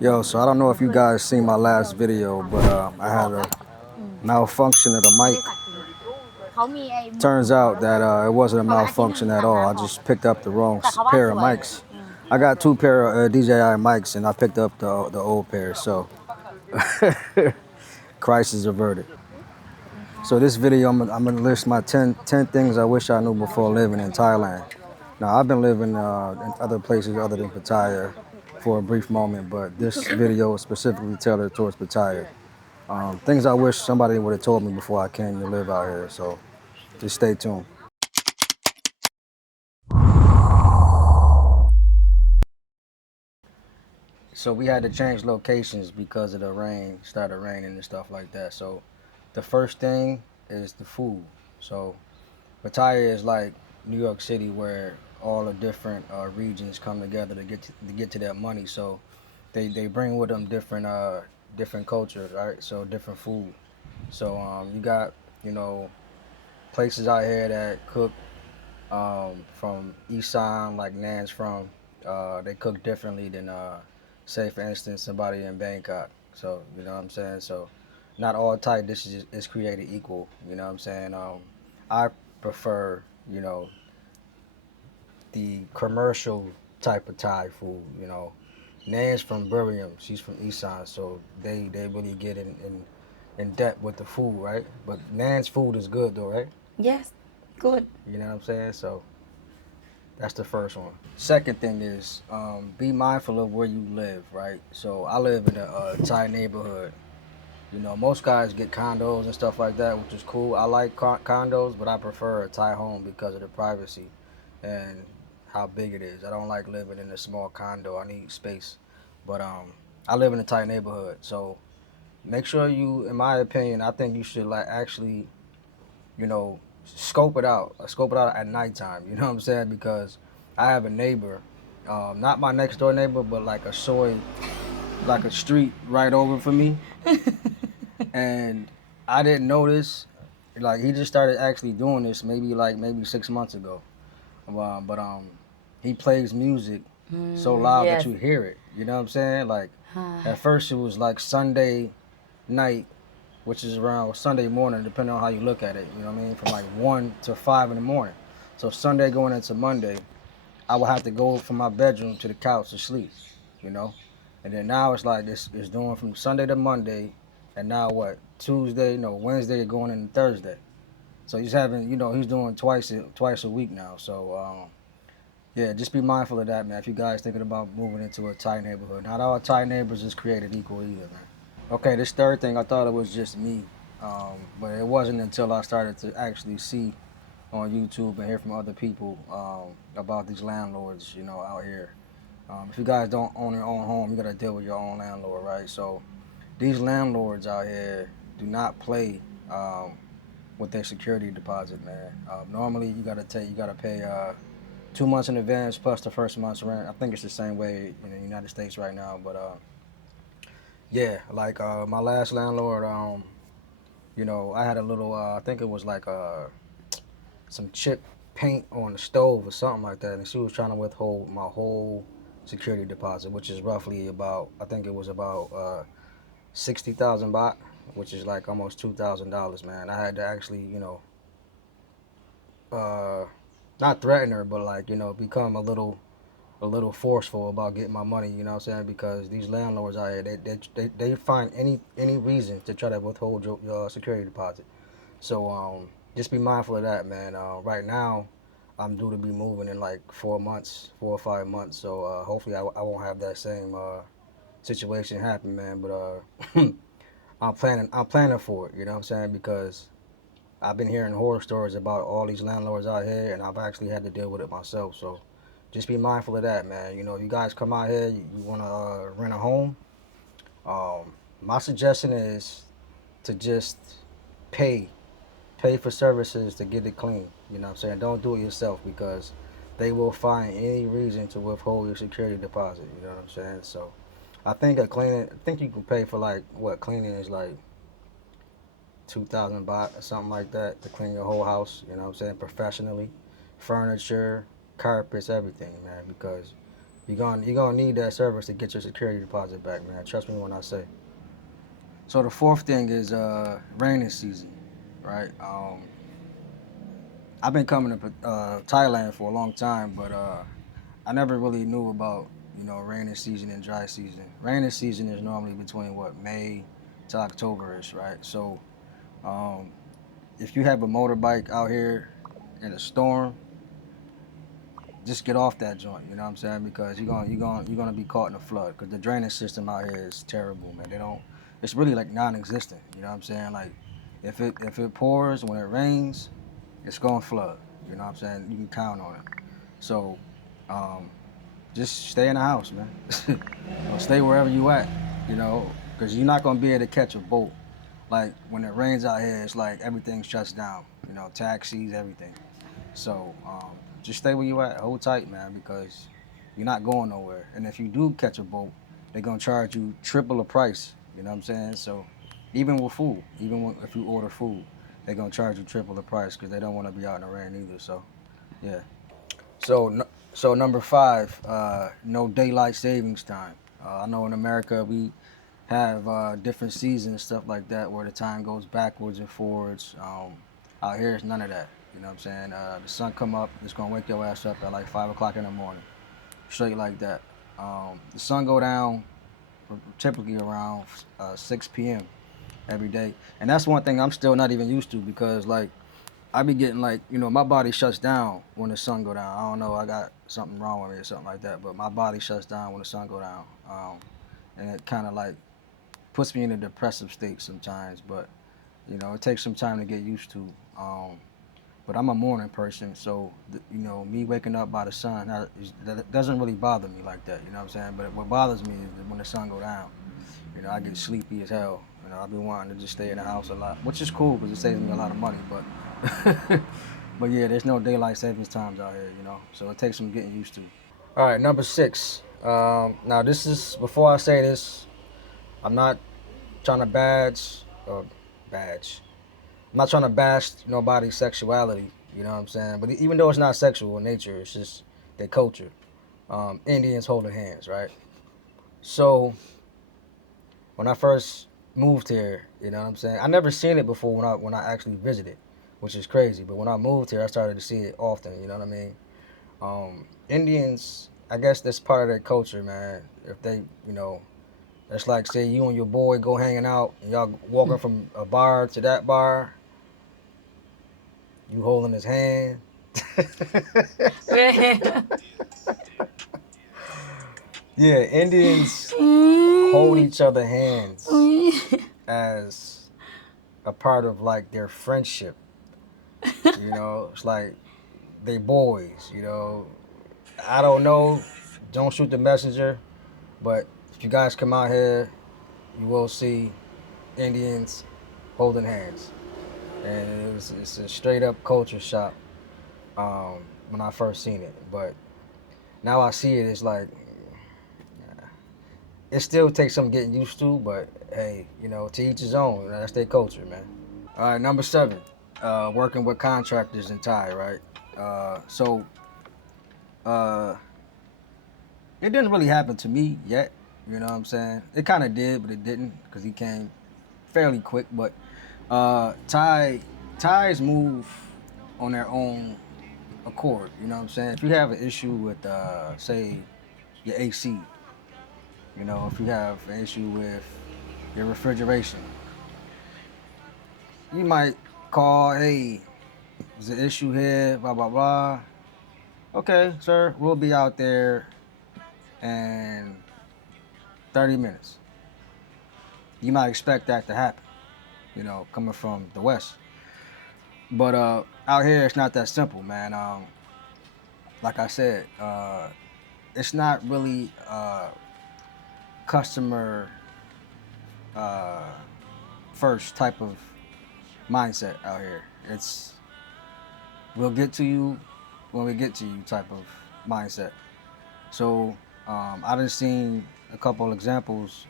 Yo, so I don't know if you guys seen my last video, but I had a malfunction of the mic. Turns out that it wasn't a malfunction at all. I just picked up the wrong pair of mics. I got two pair of DJI mics, and I picked up the old pair. So crisis averted. So this video, I'm gonna list my 10 things I wish I knew before living in Thailand. Now I've been living in other places other than Pattaya for a brief moment, but this video is specifically tailored towards Pattaya. Things I wish somebody would have told me before I came to live out here. So just stay tuned. So we had to change locations because of the rain, started raining and stuff like that. So the first thing is the food. So Pattaya is like New York City, where all the different regions come together to get to that money. So they bring with them different cultures, right? So different food. So you got you know places out here that cook from Isan, like Nan's from. They cook differently than say for instance somebody in Bangkok. So you know what I'm saying. So not all Thai dishes is created equal. You know what I'm saying. I prefer the commercial type of Thai food. Nan's from Birmingham, she's from Isan, so they really get in depth with the food, right? But Nan's food is good though, right? Yes, good. You know what I'm saying? So that's the first one. Second thing is be mindful of where you live, right? So I live in a Thai neighborhood. Most guys get condos and stuff like that, which is cool. I like condos, but I prefer a Thai home because of the privacy and how big it is. I don't like living in a small condo. I need space. But I live in a Thai neighborhood, so make sure you, in my opinion, I think you should like actually, you know, scope it out at nighttime. You know what I'm saying? Because I have a neighbor, not my next door neighbor, but like a street right over from me, and I didn't notice. Like he just started actually doing this maybe 6 months ago. But he plays music so loud that Yes. you hear it. You know what I'm saying? Like at first it was like Sunday night, which is around Sunday morning, depending on how you look at it. You know what I mean? From like 1 to 5 in the morning. So Sunday going into Monday, I would have to go from my bedroom to the couch to sleep. You know, and then now it's like it's doing from Sunday to Monday, and now what? Tuesday, no Wednesday going into Thursday. So he's having, he's doing twice a week now. So yeah, just be mindful of that, man. If you guys thinking about moving into a Thai neighborhood, not all Thai neighbors is created equal either, man. Okay, this third thing, I thought it was just me, but it wasn't until I started to actually see on YouTube and hear from other people about these landlords, out here. If you guys don't own your own home, you gotta deal with your own landlord, right? So these landlords out here do not play with their security deposit, man. Normally, you gotta pay 2 months in advance plus the first month's rent. I think it's the same way in the United States right now, but yeah, like my last landlord, I had a little, I think it was like some chip paint on the stove or something like that, and she was trying to withhold my whole security deposit, which is roughly about, I think it was about 60,000 baht, which is like almost $2,000, man. I had to actually, uh, not threaten her, but like, become a little forceful about getting my money. You know what I'm saying? Because these landlords out here, they find any reason to try to withhold your security deposit. So just be mindful of that, man. Right now, I'm due to be moving in like 4 months, 4 or 5 months. So hopefully, I won't have that same situation happen, man. But I'm planning for it. You know what I'm saying? Because I've been hearing horror stories about all these landlords out here, and I've actually had to deal with it myself. So just be mindful of that, man. You guys come out here, you want to rent a home. My suggestion is to just pay pay for services to get it clean. You know what I'm saying? Don't do it yourself because they will find any reason to withhold your security deposit. You know what I'm saying? So I think you can pay for like what cleaning is like 2,000 baht or something like that to clean your whole house. You know what I'm saying? Professionally, furniture, carpets, everything, man. Because You're gonna need that service to get your security deposit back, man. Trust me when I say. So the fourth thing is raining season, right? I've been coming to Thailand for a long time, but I never really knew about rainy season and dry season. Rainy season is normally between what May to October-ish, right? So um, if you have a motorbike out here in a storm, just get off that joint. You know what I'm saying? Because you're gonna be caught in a flood. Because the drainage system out here is terrible, man. They don't. It's really like non-existent. You know what I'm saying? Like if it pours when it rains, it's gonna flood. You know what I'm saying? You can count on it. So um, just stay in the house, man. Stay wherever you at. Because you're not gonna be able to catch a boat. Like when it rains out here, it's like everything shuts down. Taxis, everything. So just stay where you at. Hold tight, man, because you're not going nowhere. And if you do catch a boat, they're gonna charge you triple the price. You know what I'm saying? So even with food, if you order food, they're gonna charge you triple the price because they don't want to be out in the rain either. So yeah. So number five, no daylight savings time. I know in America we have different seasons, stuff like that, where the time goes backwards and forwards. Out here, it's none of that. You know what I'm saying? The sun come up, it's gonna wake your ass up at like 5 o'clock in the morning, straight like that. The sun go down typically around 6 p.m. every day, and that's one thing I'm still not even used to because like I be getting like my body shuts down when the sun go down. I don't know, I got something wrong with me or something like that, but my body shuts down when the sun go down, and it kind of like puts me in a depressive state sometimes. But it takes some time to get used to. But I'm a morning person, so me waking up by the sun that doesn't really bother me like that. You know what I'm saying? But what bothers me is when the sun go down. I get sleepy as hell. I've been wanting to just stay in the house a lot, which is cool because it saves me a lot of money. But but yeah, there's no daylight savings times out here. So it takes some getting used to. All right, number six. Now this is before I say this, I'm not trying to badge. I'm not trying to bash nobody's sexuality. You know what I'm saying? But even though it's not sexual in nature, it's just their culture. Indians holding hands, right? So when I first moved here, you know what I'm saying? I never seen it before when I actually visited, which is crazy. But when I moved here, I started to see it often. You know what I mean? Indians, I guess that's part of their culture, man. If they, it's like say you and your boy go hanging out, and y'all walking from a bar to that bar, you holding his hand. Yeah, Indians hold each other hands as a part of like their friendship. It's like they boys. I don't know. Don't shoot the messenger, but if you guys come out here, you will see Indians holding hands, and it's a straight up culture shock when I first seen it. But now I see it, it's like it still takes some getting used to. But hey, to each his own. That's their culture, man. All right, number seven, working with contractors in Thai, right? So it didn't really happen to me yet. You know what I'm saying? It kind of did, but it didn't because he came fairly quick. But Thais move on their own accord. You know what I'm saying? If you have an issue with, say, your AC, if you have an issue with your refrigeration, you might call, hey, there's an issue here, blah, blah, blah. Okay, sir, we'll be out there in 30 minutes. You might expect that to happen, coming from the West. But out here, it's not that simple, man. Like I said, it's not really customer uh, first type of mindset out here. It's we'll get to you when we get to you type of mindset. So I done seen a couple examples,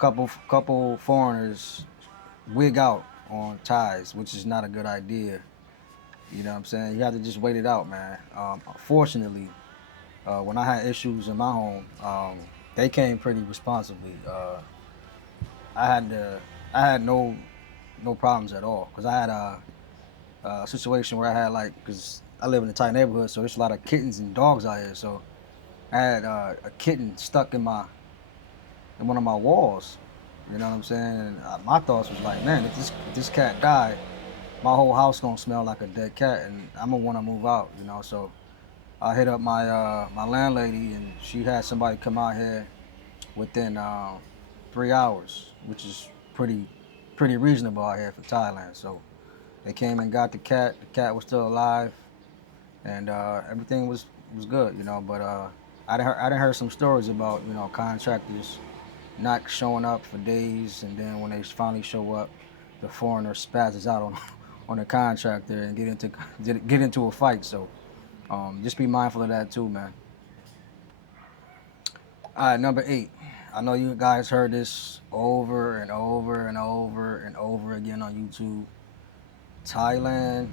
couple foreigners wig out on ties, which is not a good idea. You know what I'm saying? You have to just wait it out, man. Fortunately, When I had issues in my home, they came pretty responsibly. I had to, I had no problems at all because I had a situation where I had like, because I live in a Thai neighborhood, so there's a lot of kittens and dogs out here. So I had a kitten stuck in one of my walls. You know what I'm saying? And my thoughts was like, man, if this cat die, my whole house gonna smell like a dead cat, and I'm gonna want to move out. You know, so I hit up my landlady, and she had somebody come out here within 3 hours, which is pretty reasonable out here for Thailand. So they came and got the cat. The cat was still alive, and everything was good. You know, but I done heard some stories about contractors not showing up for days, and then when they finally show up, the foreigner spazzes out on on the contractor and get into a fight. So just be mindful of that too, man. All right, number 8. I know you guys heard this over and over and over and over again on YouTube. Thailand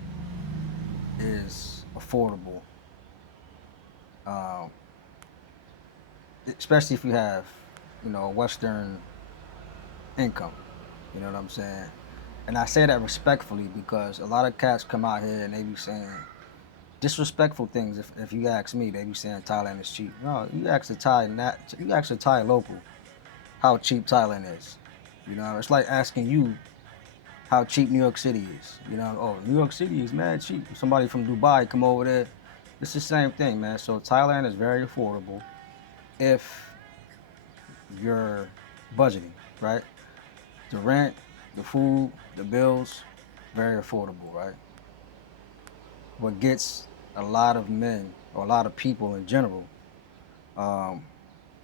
is affordable, um, especially if you have, a Western income. You know what I'm saying? And I say that respectfully because a lot of cats come out here and they be saying disrespectful things. If you ask me, they be saying Thailand is cheap. No, you ask a Thai local how cheap Thailand is. It's like asking you how cheap New York City is. Oh, New York City is mad cheap. Somebody from Dubai come over there. It's the same thing, man. So Thailand is very affordable if you're budgeting, right? The rent, the food, the bills, very affordable, right? What gets a lot of men or a lot of people in general um,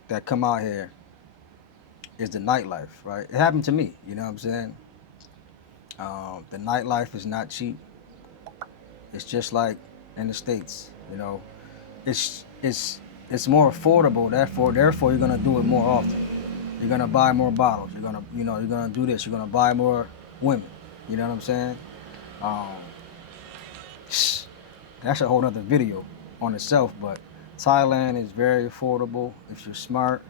that come out here is the nightlife, right? It happened to me, you know what I'm saying? The nightlife is not cheap. It's just like in the States, It's it's more affordable. Therefore, you're gonna do it more often. You're gonna buy more bottles. You're gonna do this. You're gonna buy more women. You know what I'm saying? Um, that's a whole nother video on itself. But Thailand is very affordable if you're smart,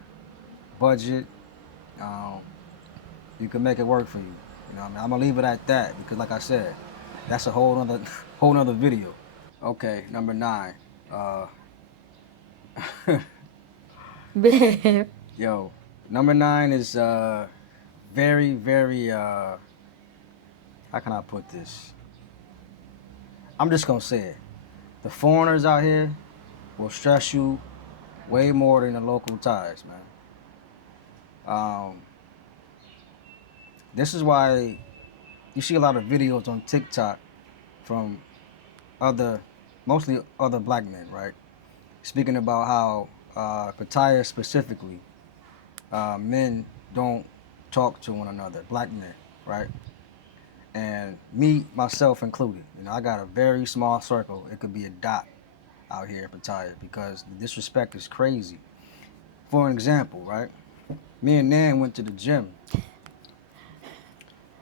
budget. Um, you can make it work for you. I'm gonna leave it at that because, like I said, that's a whole nother whole nother video. Okay, number 9. Uh, Babe. yo, number 9 is very very. How can I put this? I'm just gonna say it. The foreigners out here will stress you way more than the local Thais, man. Um, this is why you see a lot of videos on TikTok from other, mostly other black men, right? Speaking about how Pattaya specifically, men don't talk to one another, black men, right? And me, myself included. I got a very small circle. It could be a dot out here in Pattaya because the disrespect is crazy. For an example, right? Me and Nan went to the gym.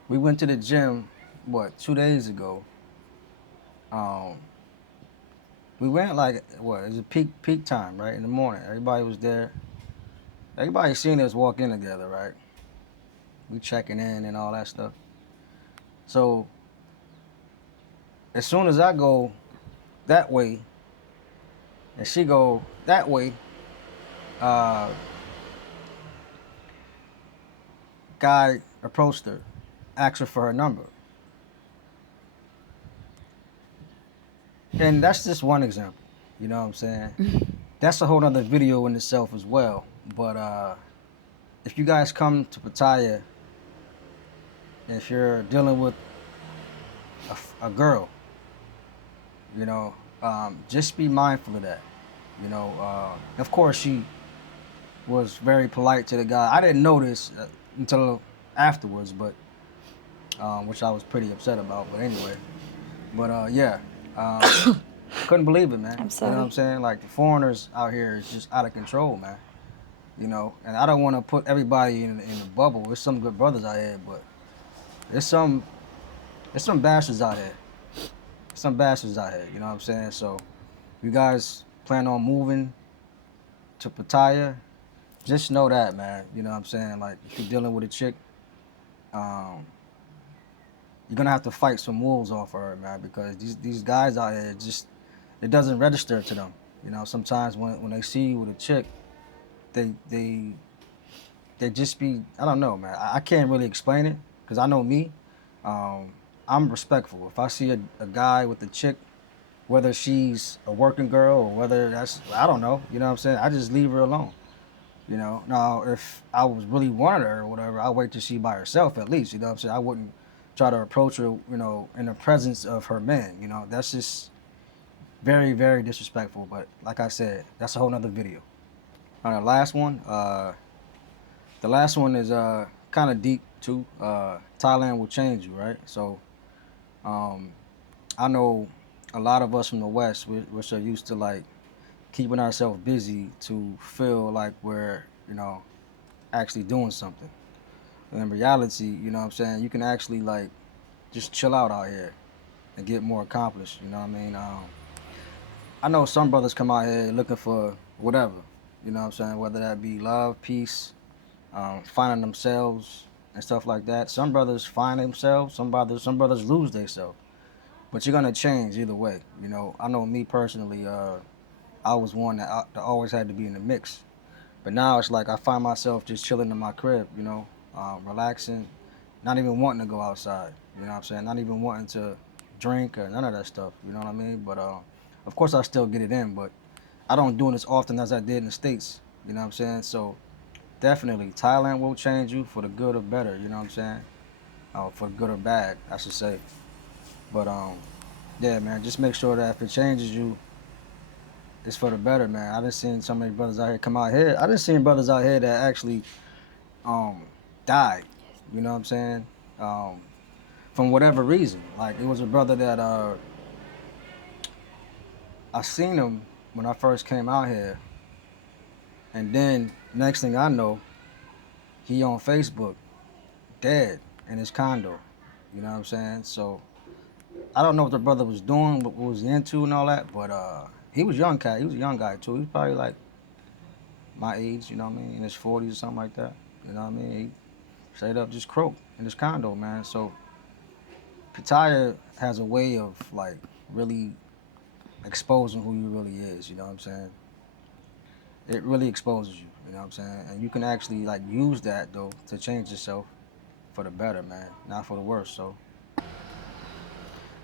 We went to the gym, 2 days ago. Um, we went like it was a peak time, right? In the morning. Everybody was there. Everybody seen us walk in together, right? We checking in and all that stuff. So as soon as I go that way and she go that way, uh, guy approached her, asked her for her number. And that's just one example. You know what I'm saying? That's a whole other video in itself as well. But if you guys come to Pattaya, if you're dealing with a girl, just be mindful of that. Of course, she was very polite to the guy. I didn't notice until afterwards, but which I was pretty upset about. But anyway, yeah, couldn't believe it, man. I'm You know what sorry. I'm saying? Like the foreigners out here is just out of control, man. And I don't want to put everybody in a bubble. There's some good brothers out here, but there's some bastards out here. Some bastards out here. You know what I'm saying? So, you guys plan on moving? to Pattaya, just know that, man. You know what I'm saying? Like, if you're dealing with a chick, um, you're gonna have to fight some wolves off of her, man, because these guys out here just it doesn't register to them. You know, sometimes when they see you with a chick, they they they just be I don't know, man. I can't really explain it because I know me. Um, I'm respectful. If I see a guy with a chick, whether she's a working girl or whether that's I don't know, you know what I'm saying? I just leave her alone. You know. Now if I was really wanted her or whatever, I'd wait till she by herself at least, you know what I'm saying? I wouldn't try to approach her, you know, in the presence of her man, you know. That's just very, very disrespectful. But like I said, that's a whole nother video. All right, last one. The last one is kind of deep too. Thailand will change you, right? So um, I know a lot of us from the West, we're so used to like keeping ourselves busy to feel like we're, you know, actually doing something. And in reality, you know what I'm saying, you can actually like just chill out here and get more accomplished. You know what I mean? I know some brothers come out here looking for whatever. You know what I'm saying? Whether that be love, peace, finding themselves and stuff like that. Some brothers find themselves. Some brothers lose themselves. But you're gonna change either way. You know, I know me personally. I was one that always had to be in the mix. But now it's like I find myself just chilling in my crib. You know, relaxing, not even wanting to go outside. You know what I'm saying? Not even wanting to drink or none of that stuff. You know what I mean? But of course I still get it in, but I don't do it as often as I did in the States. You know what I'm saying? So definitely Thailand will change you for the good or better. You know what I'm saying? For good or bad, I should say. But yeah, man, just make sure that if it changes you, it's for the better, man. I done seen so many brothers out here come out here. I done seen brothers out here that actually um died. You know what I'm saying? Um, from whatever reason. Like it was a brother that I seen him when I first came out here, and then next thing I know, he on Facebook, dead in his condo. You know what I'm saying? So I don't know what the brother was doing, what was he into and all that, but he was young cat. He was a young guy too. He was probably like my age, you know what I mean, in his 40s or something like that. You know what I mean? He straight up just croaked in his condo, man. So Pattaya has a way of like really exposing who you really is. You know what I'm saying? It really exposes you. You know what I'm saying? And you can actually like use that though to change yourself for the better, man, not for the worse. So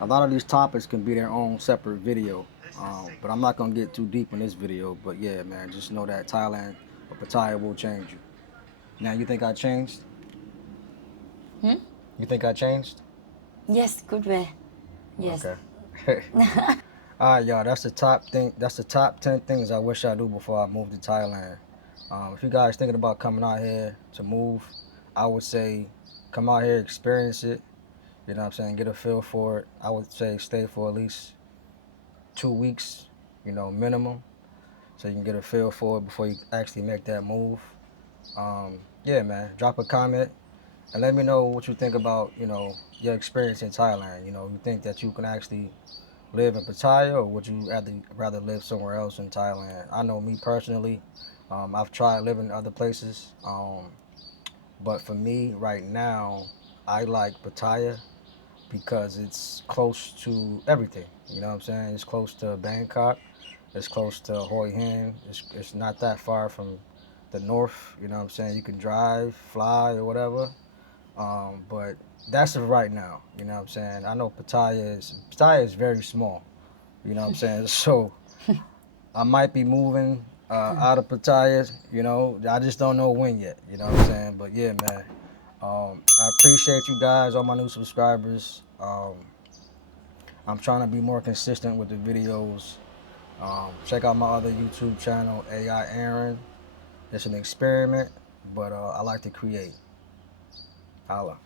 a lot of these topics can be their own separate video, but I'm not gonna get too deep in this video. But yeah, man, just know that Thailand or Pattaya will change you. Now, you think I changed? Hmm? You think I changed? Yes, good way. Yes. Okay. All right, y'all. That's the top thing. That's the top 10 things I wish I knew before I moved to Thailand. If you guys thinking about coming out here to move, I would say come out here, experience it. You know what I'm saying? Get a feel for it. I would say stay for at least 2 weeks, you know, minimum, so you can get a feel for it before you actually make that move. Yeah, man. Drop a comment and let me know what you think about, you know, your experience in Thailand. You know, you think that you can actually live in Pattaya, or would you rather live somewhere else in Thailand? I know me personally, I've tried living in other places, but for me right now, I like Pattaya because it's close to everything. You know what I'm saying? It's close to Bangkok. It's close to Hoi Hin. It's not that far from the north. You know what I'm saying? You can drive, fly, or whatever. But that's it right now. You know what I'm saying? I know Pattaya is very small. You know what I'm saying? So I might be moving out of Pattaya. You know, I just don't know when yet. You know what I'm saying? But yeah, man. I appreciate you guys, all my new subscribers. I'm trying to be more consistent with the videos. Check out my other YouTube channel, AI Aaron. It's an experiment, but I like to create. Holla.